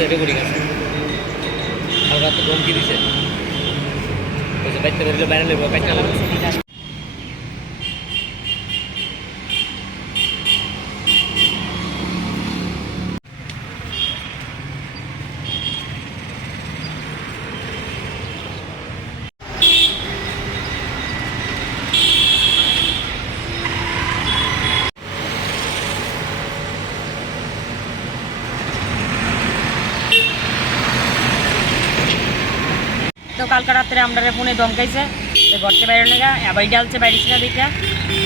আছে রেকর্ডিং আছে আমরা তো ধমকি দিছে ওই যে বাইতে বেরলে বাইরে লেবো কাইটা লাগবে তো কালকে রাত্রে আমরা ফোনে দমকাইছে যে ঘরতে বাইরে লেগা আবার ডালছে বাইরে ছিল দিকে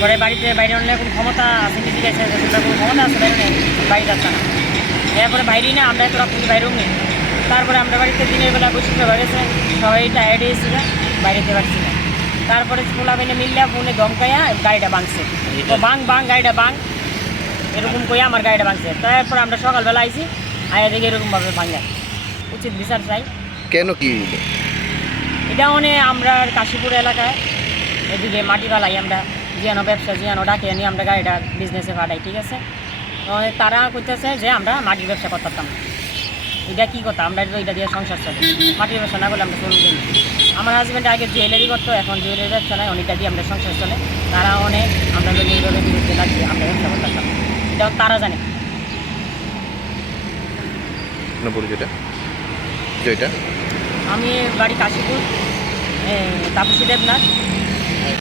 ঘরে বাড়িতে বাইরে অনেক কোনো ক্ষমতা আছে কি জিজ্ঞাসা যে তোমরা কোনো ক্ষমতা আছে বাইরে নেই বাড়ি যাচ্ছে না এরপরে বাইরে না আমরা এত রাত্রে বাইরেও নেই তারপরে আমরা বাড়িতে দিনের বেলা বসে বেড়েছে সবাই টায়ার্ড হয়েছিল বাইরেতে পারছি না তারপরে খোলা বেনে মিললে ফোনে দমকাইয়া গাড়িটা ভাঙছে তো বাং গাড়িটা বাং এরকম করে আমার গাড়িটা ভাঙছে তারপর আমরা সকালবেলা আইছি আয়া দেখে এরকমভাবে ভাঙা উচিত বিচার চাই কেন কি এটা মানে আমরা কাশীপুর এলাকায় এদিকে মাটি বালাই আমরা জিয়ানো ব্যবসা জিয়ানো ডাকে নিয়ে আমরা গাড়িটা বিজনেসে পাঠাই ঠিক আছে তারা করতেছে যে আমরা মাটির ব্যবসা করতাম এটা কী কথা আমরা তো এটা দিয়ে সংসার চলে মাটির ব্যবসা না করলে আমরা চলুন দিন আমার হাজব্যান্ড আগে জুয়েলারি করতো এখন জুয়েলারি ব্যবসা নয় অনেকটা দিয়ে আমরা সংসার চলে তারা অনেক আমরা যদি এইভাবে বিরুদ্ধে লাগছে আমরা ব্যবসা করতাম এটা তারা জানে পরিচয়টা জয়টা আমি বাড়ি কাশীপুর তাপসী দেবনাথ